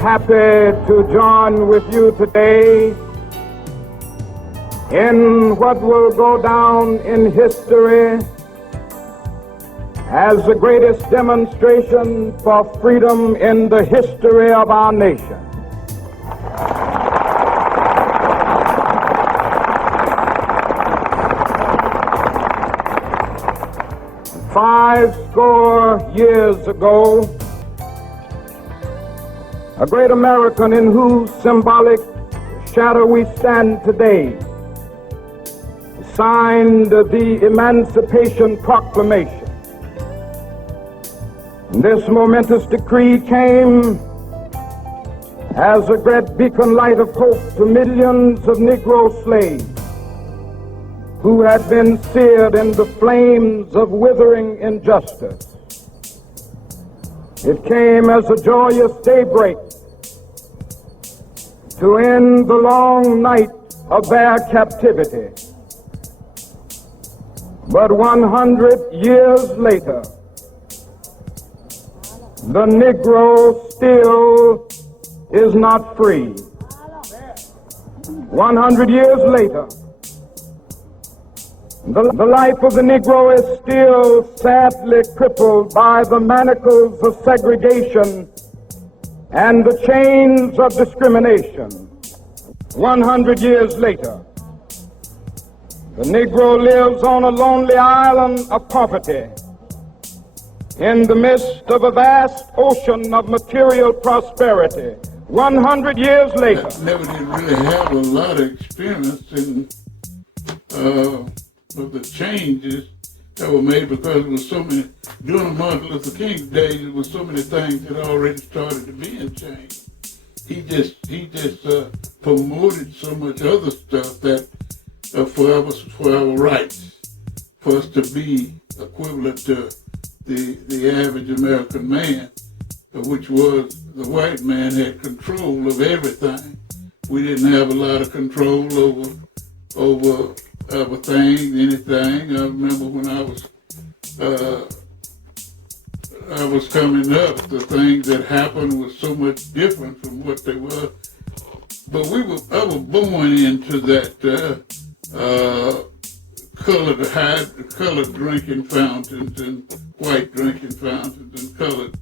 happy to join with you today in what will go down in history as the greatest demonstration for freedom in the history of our nation. Five score years ago, a great American in whose symbolic shadow we stand today signed the Emancipation Proclamation. This momentous decree came as a great beacon light of hope to millions of Negro slaves who had been seared in the flames of withering injustice. It came as a joyous daybreak to end the long night of their captivity. But 100 years later, the Negro still is not free. 100 years later, the life of the Negro is still sadly crippled by the manacles of segregation and the chains of discrimination. 100 years later, the Negro lives on a lonely island of poverty in the midst of a vast ocean of material prosperity. 100 years later. I never did really have a lot of experience in of the changes that were made because there was so many, during Martin Luther King's days, there was so many things that already started to be in change. He just promoted so much other stuff that for our rights, for us to be equivalent to the average American man, which was the white man had control of everything. We didn't have a lot of control over things, anything. I remember when I was coming up, the things that happened was so much different from what they were. But I was born into that colored drinking fountains and white drinking fountains and colored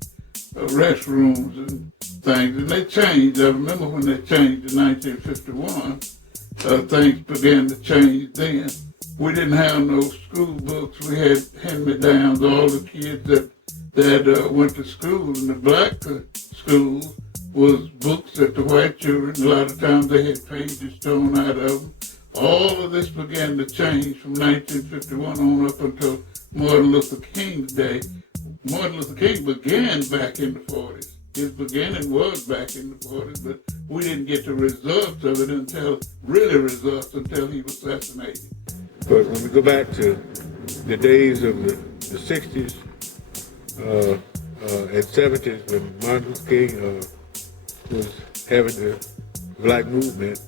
restrooms and things, and they changed. I remember when they changed in 1951. Things began to change then. We didn't have no school books. We had hand-me-downs. All the kids that went to school in the black schools was books that the white children, a lot of times they had pages thrown out of them. All of this began to change from 1951 on up until Martin Luther King's day. Martin Luther King began back in the 40s. His beginning was back in the 40s, but we didn't get the results of it until he was assassinated. But when we go back to the days of the 60s and 70s, when Martin Luther King was having the black movement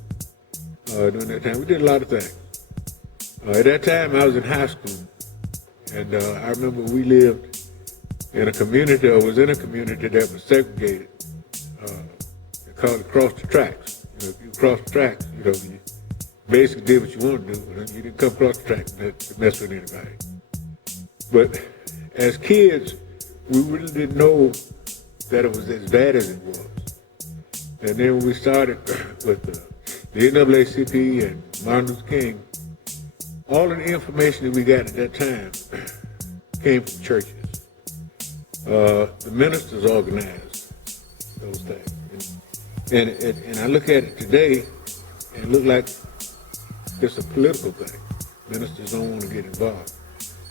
during that time, we did a lot of things. At that time, I was in high school, and I remember we lived in a community, or was in a community that was segregated. They called it cross the tracks. You know, if you cross the tracks, you basically did what you wanted to do. You didn't come across the tracks to mess with anybody. But as kids, we really didn't know that it was as bad as it was. And then when we started with the NAACP and Martin Luther King, all of the information that we got at that time came from churches. The ministers organized those things. And I look at it today and it look like it's a political thing. Ministers don't want to get involved.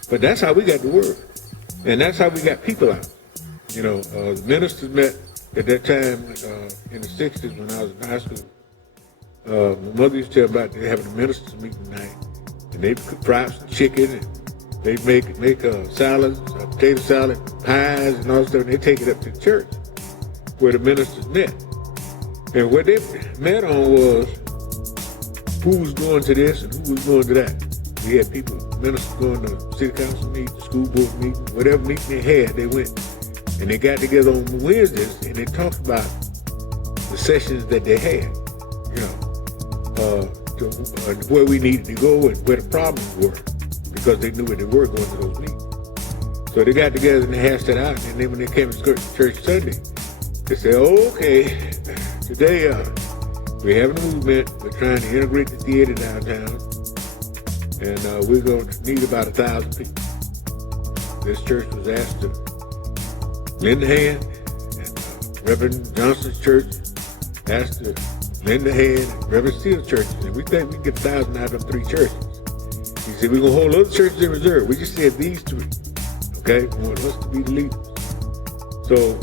But that's how we got the word. And that's how we got people out. The ministers met at that time in the 60s when I was in high school. My mother used to tell about they having a ministers meeting night. And they'd fry some chicken and they'd make salads, potato salad, pies and all that stuff, and they take it up to the church where the ministers met. And what they met on was who was going to this and who was going to that. We had people, ministers going to city council meetings, school board meetings, whatever meeting they had, they went. And they got together on Wednesdays and they talked about sessions that they had, to where we needed to go and where the problems were, because they knew where they were going to those meetings. So they got together and they hashed it out, and then when they came to church Sunday, they said, okay, today we're having a movement, we're trying to integrate the theater downtown, and we're going to need about 1,000 people. This church was asked to lend a hand, and Reverend Johnson's church asked to lend a hand, and Reverend Steele's church, and we think we can get 1,000 out of them 3 churches. He said, we're going to hold other churches in reserve. We just said these 3, okay? We want us to be the leaders. So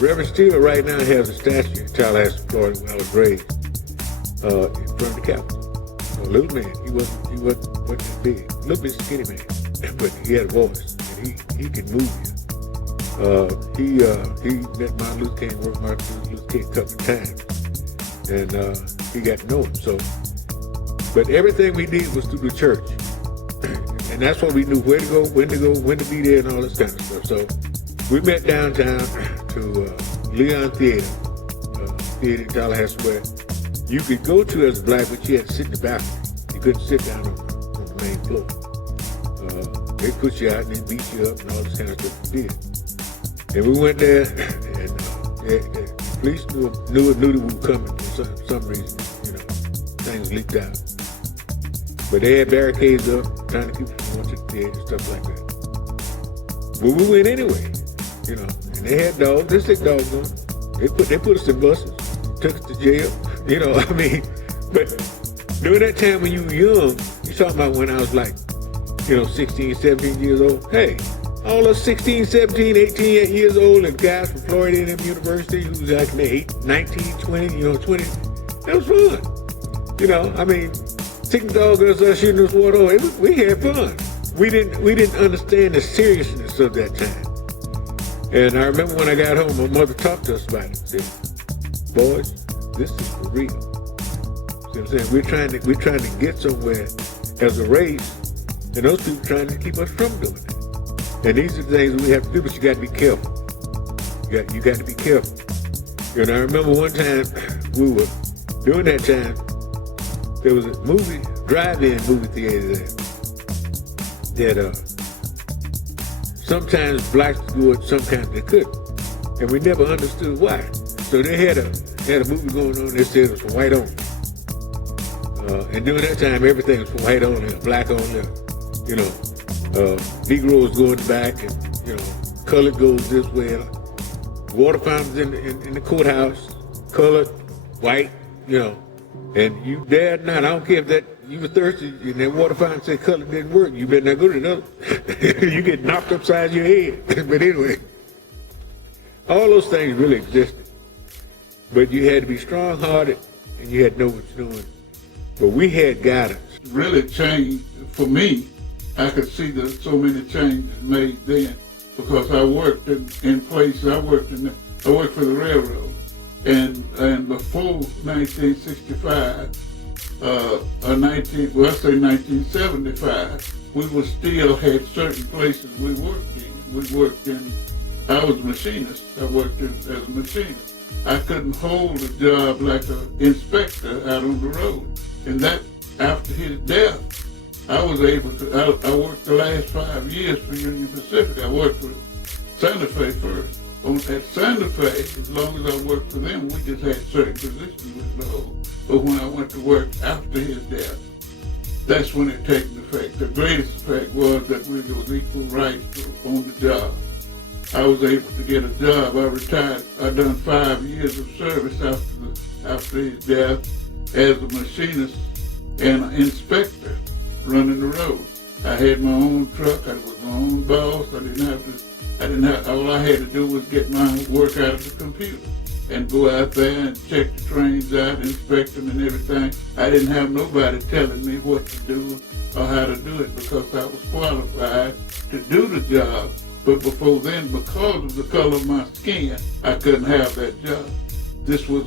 Reverend Steele right now has a statue in Tallahassee, Florida, where I was raised, in front of the Capitol. So a little man, he wasn't that big, a little bit skinny man, but he had a voice, and he could move you. He met Martin Luther King, worked Martin Luther King a couple of times, and he got to know him. So, but everything we did was through the church, and that's why we knew where to go, when to be there, and all this kind of stuff. So we met downtown to Leon Theater in Tallahassee, where you could go to as a black, but you had to sit in the balcony. You couldn't sit down on the main floor. They put you out and they beat you up and all this kind of stuff we did. And we went there, and the police knew that we were coming for some reason. Things leaked out. But they had barricades up, trying to keep us from going to the theater and stuff like that. But we went anyway, and they had dogs. They stick dogs on. They put us in buses, took us to jail. But during that time when you were young, you talking about when I was like, 16, 17 years old. Hey, all us 16, 17, 18 years old and guys from Florida A&M University who was like 19, 20, 20, that was fun. Sticking dogs at us, shooting us water, we had fun. We didn't understand the seriousness of that time. And I remember when I got home, my mother talked to us about it. Said, boys, this is for real. See what I'm saying? We're trying to get somewhere as a race, and those people trying to keep us from doing it. And these are the things we have to do, but you got to be careful. You got to be careful. I remember one time during that time, there was a drive-in movie theater there that sometimes blacks could go and sometimes they couldn't. And we never understood why. So they had a movie going on, they said it was for white only. And during that time, everything was for white only, black only, Negroes go in the back, and colored goes this way. Water fountains in the courthouse, colored, white, and you dared not. I don't care if that you were thirsty and that water fountain said colored didn't work. You better not go to another. You get knocked upside your head. But anyway, all those things really existed, but you had to be strong-hearted and you had to know what you're doing. But we had guidance. Really changed for me. I could see that so many changes made then because I worked in places. I worked for the railroad, and before 1965, or 1975, we still had certain places we worked in. We worked in. I was a machinist. I worked as a machinist. I couldn't hold a job like an inspector out on the road, and that after his death. I was able to, I worked the last 5 years for Union Pacific. I worked for Santa Fe first. At Santa Fe, as long as I worked for them, we just had certain positions with the whole. But when I went to work after his death, that's when it taken effect. The greatest effect was that we was equal rights on the job. I was able to get a job. I retired. I done 5 years of service after his death as a machinist and an inspector running the road. I had my own truck. I was my own boss. All I had to do was get my work out of the computer and go out there and check the trains out, inspect them and everything. I didn't have nobody telling me what to do or how to do it because I was qualified to do the job. But before then, because of the color of my skin, I couldn't have that job. This was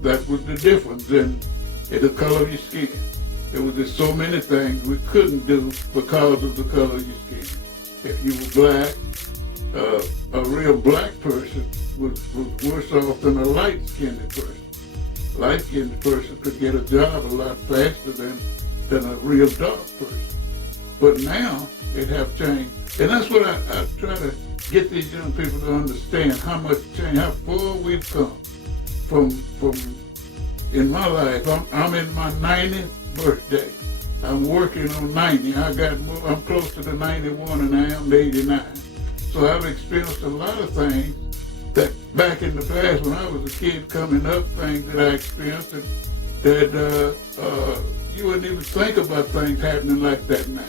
that was the difference in the color of your skin. There was just so many things we couldn't do because of the color of your skin. If you were black, a real black person was worse off than a light-skinned person. Light-skinned person could get a job a lot faster than a real dark person. But now it have changed. And that's what I try to get these young people to understand, how much change, how far we've come from in my life. I'm in my 90th birthday. I'm working on 90. I'm close to the 91 and I am the 89. So I've experienced a lot of things that back in the past when I was a kid coming up, things that I experienced that you wouldn't even think about things happening like that now.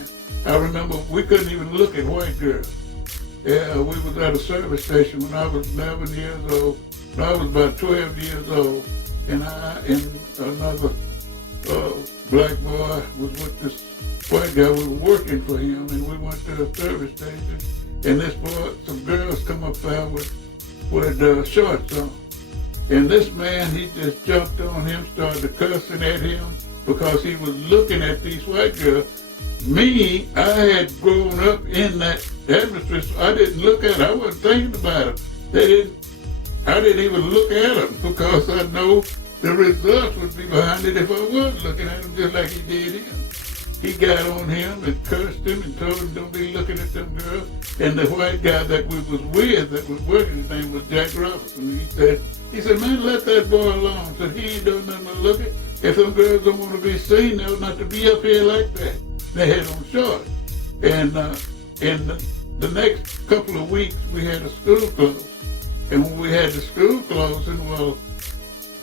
I remember we couldn't even look at white girls. Yeah, we was at a service station when I was 11 years old. When I was about 12 years old, and I and another black boy was with this white guy. We were working for him, and we went to the service station. And this boy, some girls come up there with shorts on. And this man, he just jumped on him, started cussing at him because he was looking at these white girls. Me, I had grown up in that atmosphere, so I didn't look at it. I wasn't thinking about it. I didn't even look at them because I know the results would be behind it if I was looking at him just like he did him. He got on him and cursed him and told him don't be looking at them girls. And the white guy that we was with, that was working, his name was Jack Robinson. And he said, man, let that boy alone. So he ain't doing nothing to look at. If them girls don't want to be seen, they'll not to be up here like that. They had on shorts. And in the next couple of weeks, we had a school closed. And when we had the school closing, well,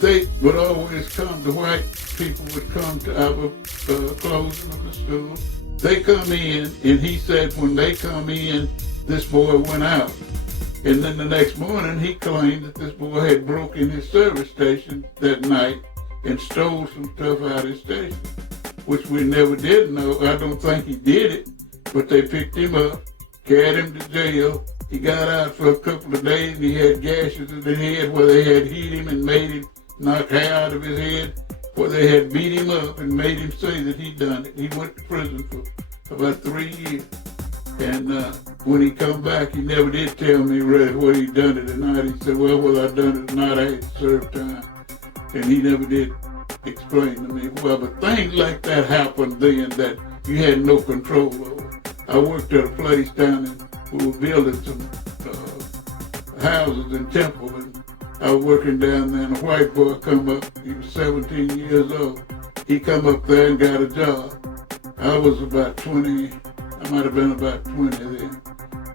they would always come, the white people would come to our closing of the school. They come in, and he said when they come in, this boy went out. And then the next morning, he claimed that this boy had broken his service station that night and stole some stuff out of his station, which we never did know. I don't think he did it, but they picked him up, carried him to jail. He got out for a couple of days, and he had gashes in his head where they had hit him and made him knock hair out of his head, where they had beat him up and made him say that he done it. He went to prison for about 3 years. And when he come back, he never did tell me really whether he done it or not. He said, well, whether I done it or not, I had to serve time. And he never did explain to me. Well, but things like that happened then that you had no control over. I worked at a place down in, we were building some houses in Temple, and I was working down there, and a white boy come up. He was 17 years old. He come up there and got a job. I was about 20. I might have been about 20 then.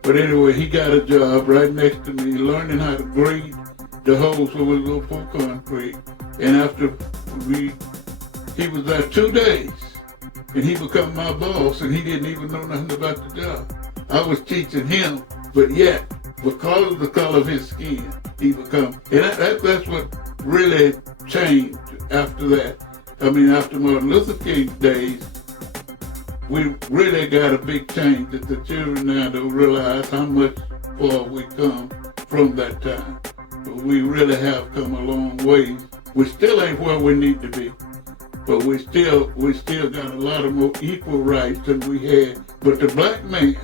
But anyway, he got a job right next to me, learning how to grade the holes where we go pour concrete. And after he was there 2 days, and he become my boss, and he didn't even know nothing about the job. I was teaching him, but yet, because of the color of his skin, he become, and that's what really changed after that. I mean, after Martin Luther King's days, we really got a big change that the children now don't realize how much far we come from that time. But we really have come a long way. We still ain't where we need to be, but we still got a lot of more equal rights than we had. But the black man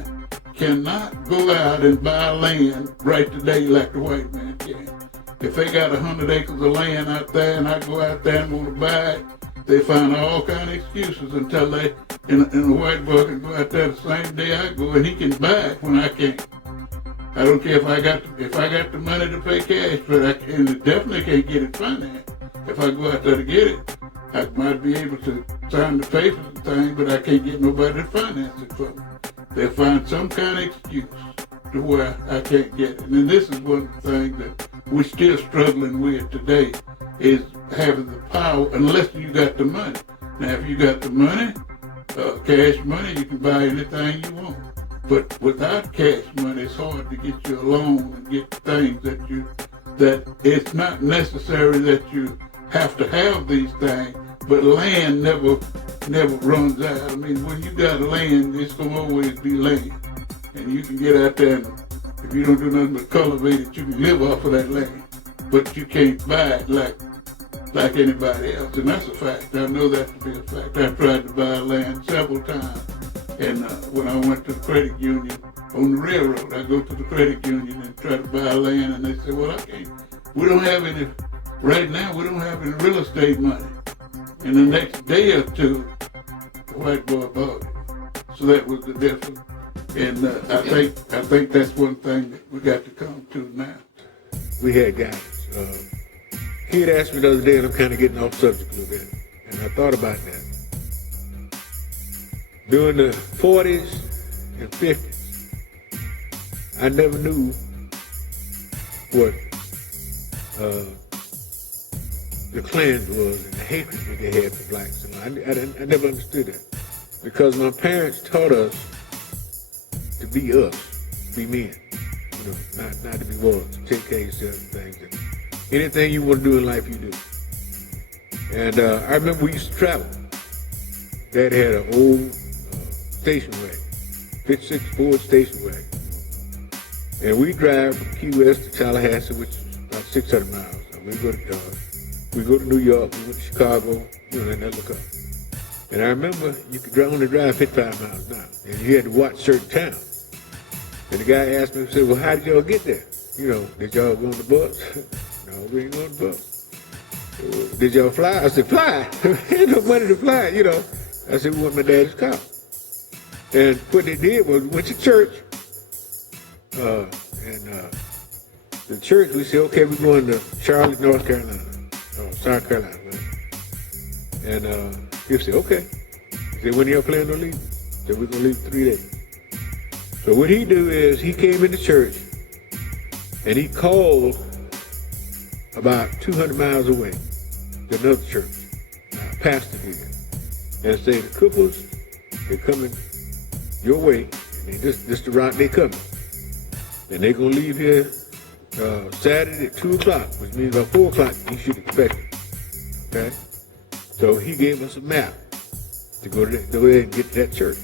cannot go out and buy land right today like the white man can. If they got 100 acres of land out there and I go out there and want to buy it, they find all kind of excuses until they, and the white boy can go out there the same day I go and he can buy it when I can't. I don't care if I got the money to pay cash for it, and definitely can't get it financed. If I go out there to get it, I might be able to sign the papers and things, but I can't get nobody to finance it for me. They'll find some kind of excuse to where I can't get it. And this is one of the things that we're still struggling with today, is having the power, unless you got the money. Now, if you got the money, cash money, you can buy anything you want. But without cash money, it's hard to get you a loan and get things that it's not necessary that you have to have these things, but land never runs out. I mean, when you got land, it's gonna always be land. And you can get out there and if you don't do nothing but cultivate it, you can live off of that land. But you can't buy it like anybody else, and that's a fact. I know that to be a fact. I tried to buy land several times, and when I went to the credit union, on the railroad. I go to the credit union and try to buy land, and they say, well, I can't. We don't have any, right now, we don't have any real estate money. And the next day or two, the white boy bought it. So that was the difference. And I think that's one thing that we got to come to now. We had guys. He had asked me the other day, and I'm kind of getting off subject a little bit, and I thought about that. During the 40s and 50s, I never knew what the Klans was and the hatred that they had for blacks. And I never understood that, because my parents taught us to be us, to be men, you know, not to be wolves, to take care of yourself and things. And anything you want to do in life, you do. And I remember we used to travel. Dad had an old station wagon, 56 Ford station wagon. And we drive from Key West to Tallahassee, which is about 600 miles. We go to New York, we went to Chicago, you know, and that look up. And I remember you could only drive 55 miles an hour, and you had to watch certain towns. And the guy asked me, he said, well, how did y'all get there? You know, did y'all go on the bus? No, we ain't go on the bus. Did y'all fly? I said, fly? Ain't no money to fly, you know. I said, we want my daddy's car. And what they did was we went to church, the church, we said, okay, we're going to Charlotte, North Carolina, or South Carolina. Right? And he said, okay. He said, when y'all planning on leaving? He said, we're going to leave 3 days. So what he do is he came into church and he called about 200 miles away to another church, pastor did, and said, the cripples, they're coming your way, and this the route they coming. And they're going to leave here Saturday at 2 o'clock, which means about 4 o'clock you should expect it, okay? So he gave us a map to go there and get to that church.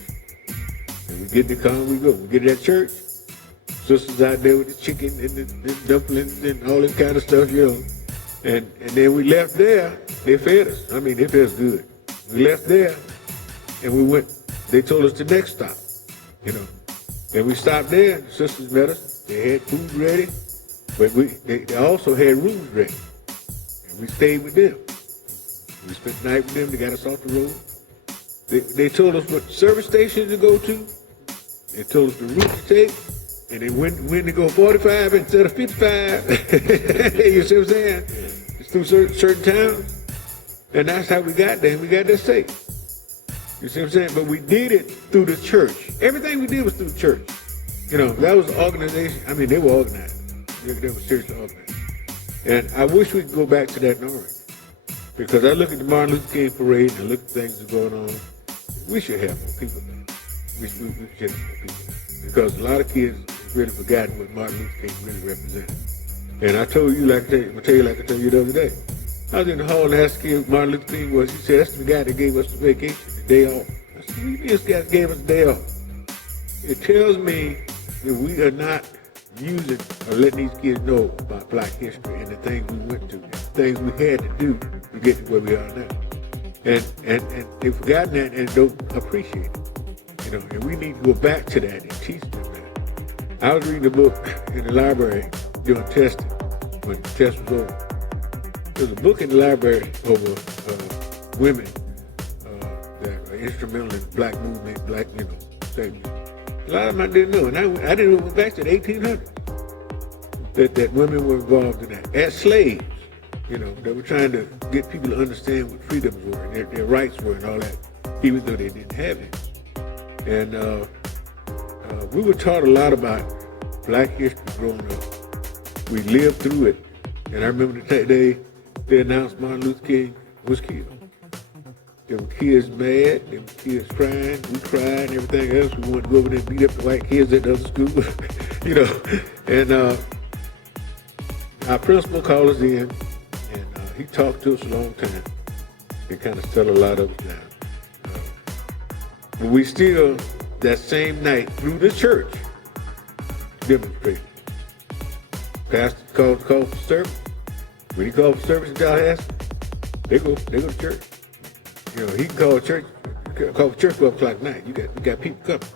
And we get in the car and we go. We get to that church, sisters out there with the chicken and the dumplings and all this kind of stuff, you know. And then we left there, they fed us. I mean, they fed us good. We left there and we went, they told us the next stop, you know. And we stopped there, the sisters met us, they had food ready, but they also had rooms ready. And we stayed with them. We spent the night with them, they got us off the road. They told us what service stations to go to, they told us the route to take, and then when to go 45 instead of 55. You see what I'm saying? It's through certain towns. And that's how we got there, and we got there safe. You see what I'm saying? But we did it through the church. Everything we did was through the church. You know, that was an organization. I mean, they were organized. They were seriously organized. And I wish we could go back to that already. Because I look at the Martin Luther King parade and I look at things that are going on. We should have more people there. We should have more people there. Because a lot of kids have really forgotten what Martin Luther King really represented. And I told you, like I told you the other day. I was in the hall and asked the kid who Martin Luther King was. He said, that's the guy that gave us the vacation, the day off. I said, what do you mean this guy gave us the day off? It tells me that we are not using or letting these kids know about black history and the things we went through, the things we had to do to get to where we are now. And they've forgotten that and don't appreciate it. You know, and we need to go back to that and teach them that. I was reading a book in the library doing testing when the test was over. There's a book in the library over women that are instrumental in the black movement, black, you know, things. A lot of them I didn't know, and I didn't know it went back to the 1800s that women were involved in that as slaves. You know, they were trying to get people to understand what freedoms were and their rights were and all that, even though they didn't have it. And we were taught a lot about black history growing up. We lived through it, and I remember the day they announced Martin Luther King was killed. There were kids mad, there were kids crying, we cried and everything else. We wanted to go over there and beat up the white kids at the other school, you know. And our principal called us in, and he talked to us a long time and kind of settled a lot of us down. But we still, that same night, through the church, demonstrated. Pastor called for service. When he called for service in Tallahassee, they go to church. You know, he can call church, call church 12 o'clock at night. You got people coming.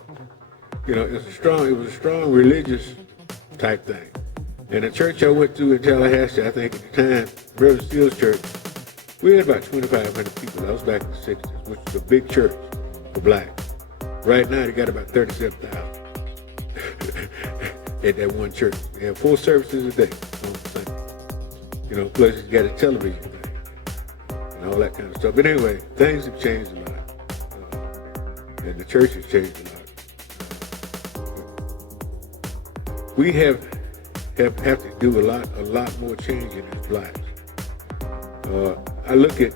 You know, it was a strong religious type thing. And the church I went to in Tallahassee, I think at the time, Reverend Steele's church, we had about 2,500 people. That was back in the 60s, which was a big church for blacks. Right now, they got about 37,000 at that one church. They have 4 services a day on Sunday. You know, plus you got a television thing and all that kind of stuff. But anyway, things have changed a lot. And the church has changed a lot. We have to do a lot more changing as blacks. I look at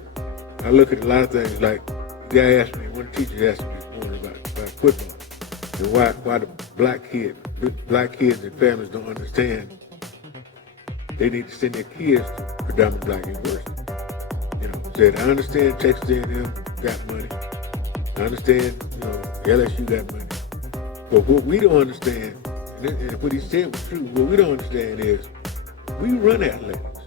a lot of things like the guy asked me, one teacher asked me this morning about football and why the black kids and families don't understand they need to send their kids to predominant black university. You know, said, I understand Texas A&M got money. I understand, you know, LSU got money. But what we don't understand, and what he said was true, what we don't understand is we run athletics.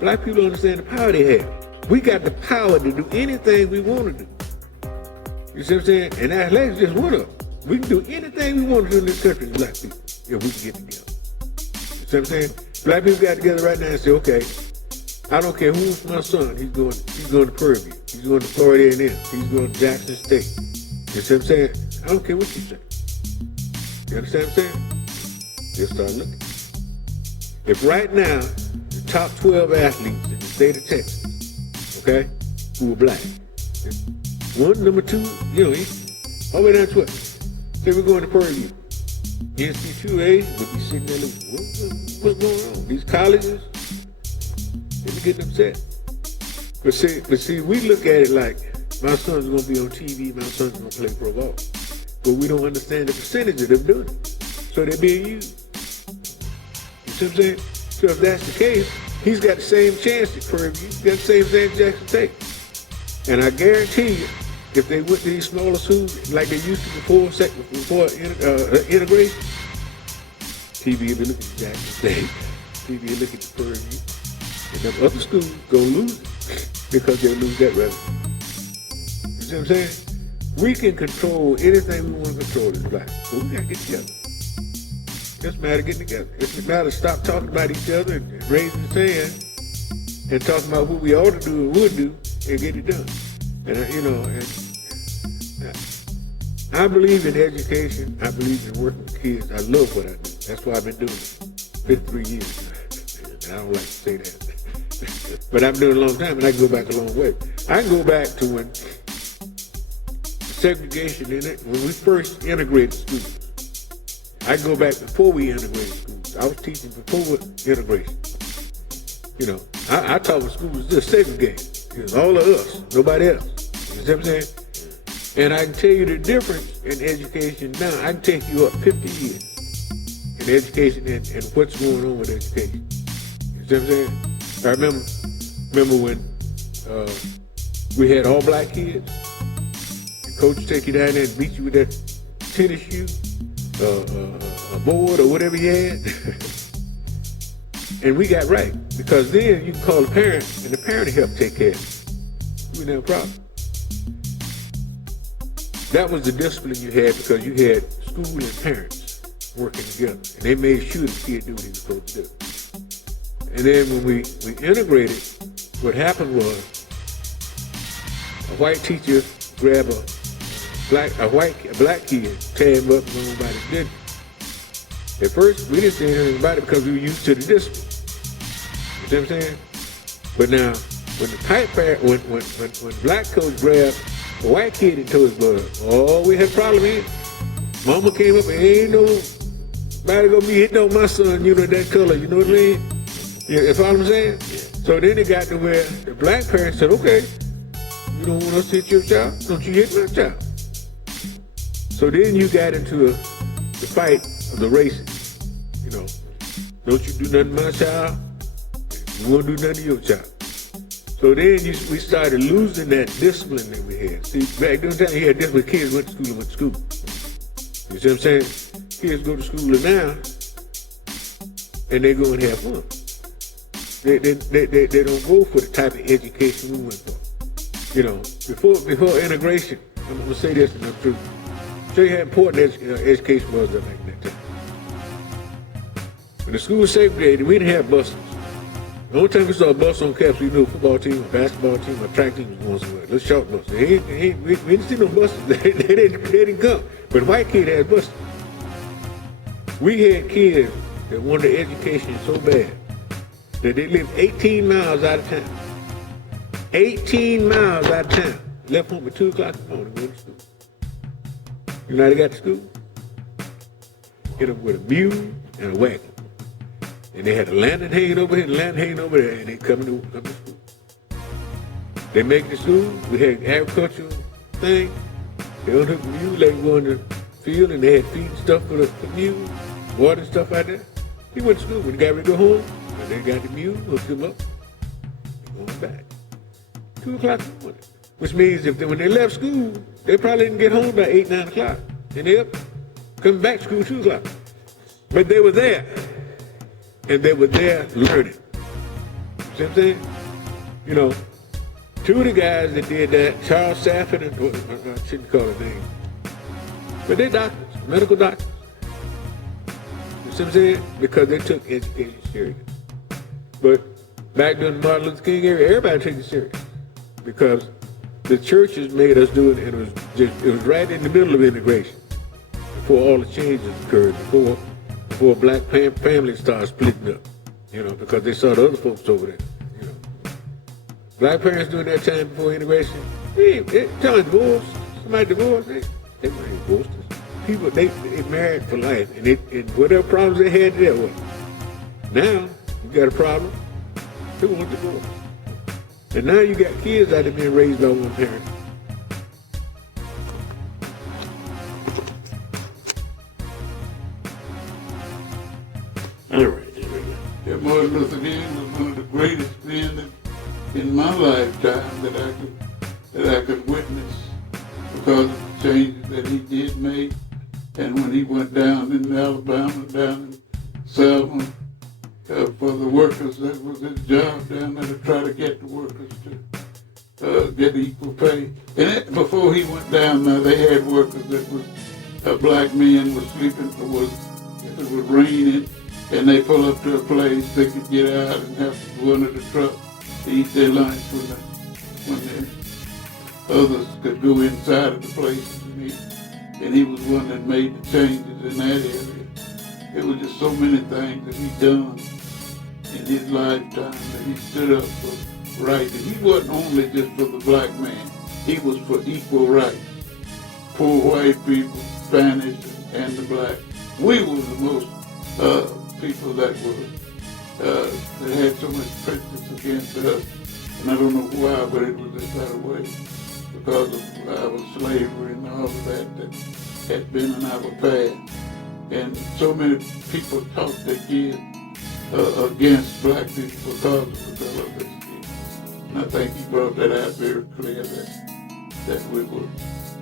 Black people don't understand the power they have. We got the power to do anything we want to do. You see what I'm saying? And athletics is just one of them. We can do anything we want to do in this country as black people if we can get together. You see what I'm saying? Black people got together right now and say, okay, I don't care who's my son, he's going to Purdue, he's going to Florida A&M, he's going to Jackson State. You see what I'm saying? I don't care what you say. You understand what I'm saying? They'll start looking. If right now, the top 12 athletes in the state of Texas, okay, who are black, one, number 2, you know, all the way down to 12, say we're going to Purdue. NC2A would be sitting there looking, what's going on? These colleges, they're getting upset. But see, we look at it like, my son's going to be on TV, my son's going to play pro ball. But we don't understand the percentage of them doing it. So they're being used. You see what I'm saying? So if that's the case, he's got the same chance at Purdue, he's got the same chance at Jackson State. And I guarantee you, if they went to these smaller schools like they used to before integration, TV will be looking at Jackson State, TV will look at the Purdue, and them other schools gonna lose it because they'll lose that revenue. You see what I'm saying? We can control anything we want to control as black, but we gotta get together. It's a matter of getting together. It's a matter of stop talking about each other and raising the hand and talking about what we ought to do and would do and get it done. And you know, and I believe in education. I believe in working with kids. I love what I do. That's why I've been doing it 53 years. And I don't like to say that. But I've been doing it a long time, and I can go back a long way. I can go back to when segregation in it, when we first integrated schools. I can go back before we integrated schools. I was teaching before integration. You know, I taught when schools was just segregated. It was all of us, nobody else. You see what I'm saying? And I can tell you the difference in education now. I can take you up 50 years in education and what's going on with education. You see what I'm saying? I remember when we had all black kids. The coach take you down there and beat you with that tennis shoe, a board or whatever you had. And we got right, because then you can call the parent, and the parent will help take care of it. We didn't have a problem. That was the discipline you had, because you had school and parents working together, and they made sure the kid knew what he was supposed to do. And then when we integrated, what happened was a white teacher grabbed a black kid, tear him up, and go on about his business. At first, we didn't say anything about it because we were used to the discipline. You see what I'm saying? But now, when the black coach grabbed a white kid and told his brother, oh, we had a problem here. Mama came up and ain't nobody gonna be hitting on my son, you know, that color, you know what I mean? You follow what I'm saying? Yeah. So then it got to where the black parents said, okay, you don't want us to hit your child? Don't you hit my child? So then you got into the fight of the races. You know, don't you do nothing to my child? You won't do nothing to your child. So then we started losing that discipline that we had. See, back then you had discipline, kids went to school. You see what I'm saying? Kids go to school now, and they go and have fun. They don't go for the type of education we went for. You know, before integration, I'm gonna say this and I'm true. show you how important education was back in that time. When the school was segregated, we didn't have buses. The only time we saw a bus on campus, we knew a football team, a basketball team, a track team was going somewhere. Little short buses. We didn't see no buses. they didn't come. But white kids had buses. We had kids that wanted education so bad that they lived 18 miles out of town. 18 miles out of town. Left home at 2 o'clock in the morning going to school. You know how they got to school? Hit them with a mule and a wagon. And they had a lantern hanging over here, and a lantern hanging over there, and they come to school. They make it to school. We had agricultural thing. They unhooked the mule, let him go in the field, and they had feeding stuff for the mule, water and stuff like that. He went to school. When he got ready to go home, and they got the mule, hooked him up, and going back. 2 o'clock in the morning. Which means when they left school, they probably didn't get home by 8, 9 o'clock. And they up, coming back to school 2 o'clock. But they were there. And they were there learning. See what I'm saying? You know, 2 of the guys that did that, Charles Safford and, I shouldn't call his name, but they're doctors, medical doctors. You see what I'm saying? Because they took education serious. But back during the Martin Luther King era, everybody took it serious. Because the churches made us do it, and it was right in the middle of integration, before all the changes occurred, before black families started splitting up, you know, because they saw the other folks over there, you know. Black parents during that time before integration, telling divorce, somebody divorced, they weren't divorced. People, they married for life, and whatever problems they had, there was. Now, you got a problem, they want divorce. And now you got kids out there being raised by one parent. All right, there we go. Yeah, Martin Luther King was one of the greatest men in my lifetime that I could witness because of the changes that he did make. And when he went down in Alabama, down in Selma, for the workers, that was his job down there to try to get the workers to get equal pay. And before he went down there, they had workers that was black men was sleeping if it was raining, and they pull up to a place they could get out and have to go under the truck to eat their lunch when the others could go inside of the places and eat. And he was one that made the changes in that area. It was just so many things that he done in his lifetime that he stood up for right. And he wasn't only just for the black man. He was for equal rights. Poor white people, Spanish, and the black. We were the most people that had so much prejudice against us. And I don't know why, but it was that way. Because of our slavery and all of that had been in our past. And so many people taught their kids against black people because of the color of their skin. And I think he brought that out very clear that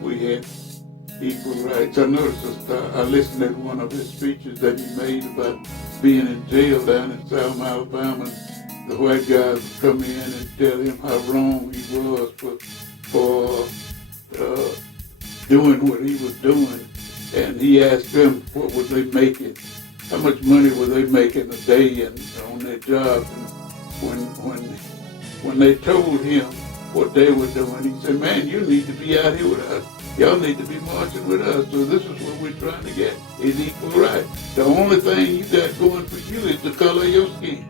we had equal rights. I noticed I listened to one of his speeches that he made about being in jail down in Selma, Alabama. And the white guys would come in and tell him how wrong he was for doing what he was doing. And he asked them what was they making, how much money were they making a day and on their job. And when they told him what they were doing, he said, "Man, you need to be out here with us. Y'all need to be marching with us. So this is what we're trying to get, is equal rights. The only thing you got going for you is the color of your skin."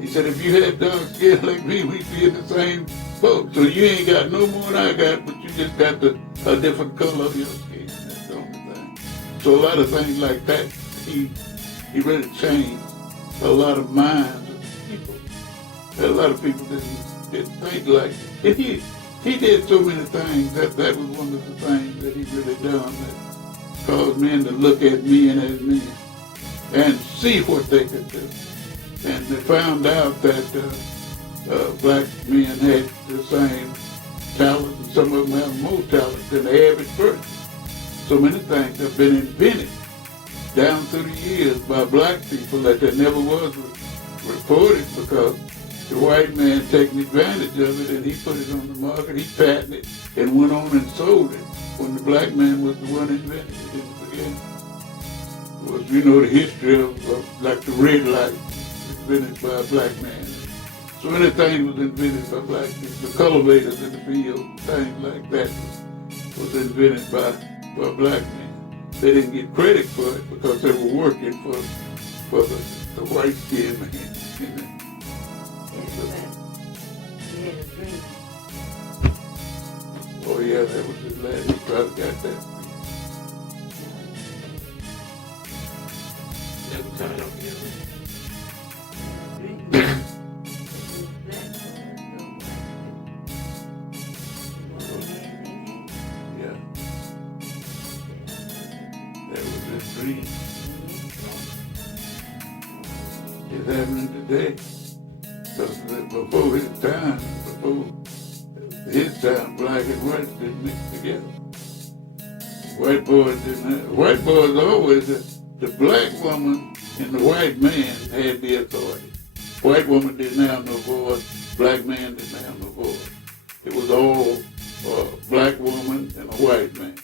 He said, "If you had dark skin like me, we'd be in the same boat. So you ain't got no more than I got, but you just got a different color of your skin. That's the only thing." So a lot of things like that, he really changed a lot of minds of people. A lot of people didn't think like it. And he did so many things. That was one of the things that he really done that caused men to look at men as men and see what they could do. And they found out that black men had the same talent, and some of them have more talent than the average person. So many things have been invented down through the years by black people that never was reported because the white man taking advantage of it, and he put it on the market, he patented it and went on and sold it. when the black man was the one invented it in the beginning. Was, you know, the history of like the red light invented by a black man. So many things was invented by black people. The cultivators in the field, things like that was invented by black men. They didn't get credit for it because they were working for the white skinned man. You know? Oh yeah, that was his last. He probably got that. Never tied up again. Yeah. That was his dream. It's happening today. Because before his time, black and white didn't mix together. White boys always, the black woman and the white man had the authority. White woman didn't have no voice, black man didn't have no voice. It was all a black woman and a white man.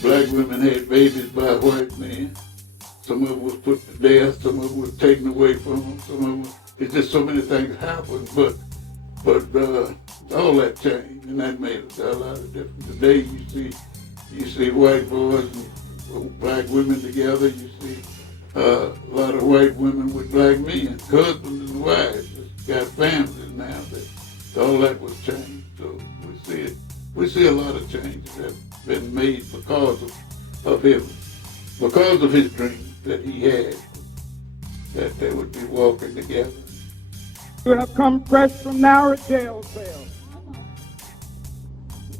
Black women had babies by white men. Some of them was put to death, some of them was taken away from them, some of them, it's just so many things happened, but all that changed, and that made a lot of difference. Today you see white boys and black women together, you see a lot of white women with black men, husbands and wives, got families now, all that was changed. So we see a lot of changes that have been made because of him, because of his dream that he had, that they would be walking together. You have come fresh from narrow jail cells.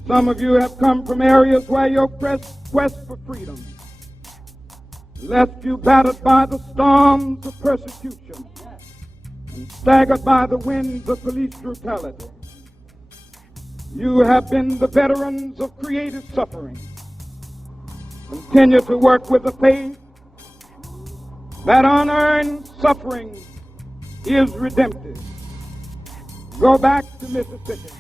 Some of you have come from areas where your quest for freedom left you battered by the storms of persecution and staggered by the winds of police brutality. You have been the veterans of creative suffering. Continue to work with the faith that unearned suffering is redemptive. Go back to Mississippi.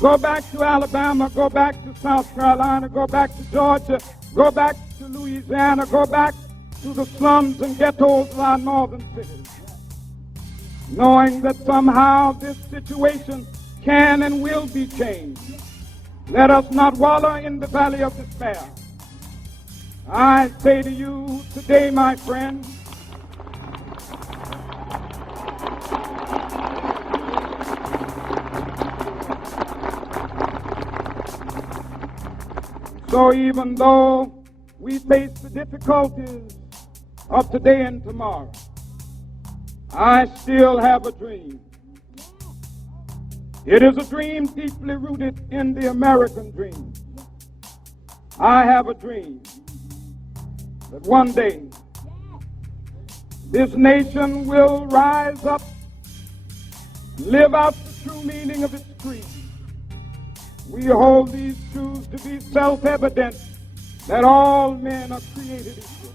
Go back to Alabama. Go back to South Carolina. Go back to Georgia. Go back to Louisiana. Go back to the slums and ghettos of our northern cities. Knowing that somehow this situation can and will be changed. Let us not wallow in the valley of despair. I say to you today, my friend, so even though we face the difficulties of today and tomorrow, I still have a dream. It is a dream deeply rooted in the American dream. I have a dream that one day this nation will rise up and live out the true meaning of its creed. We hold these truths to be self-evident that all men are created equal.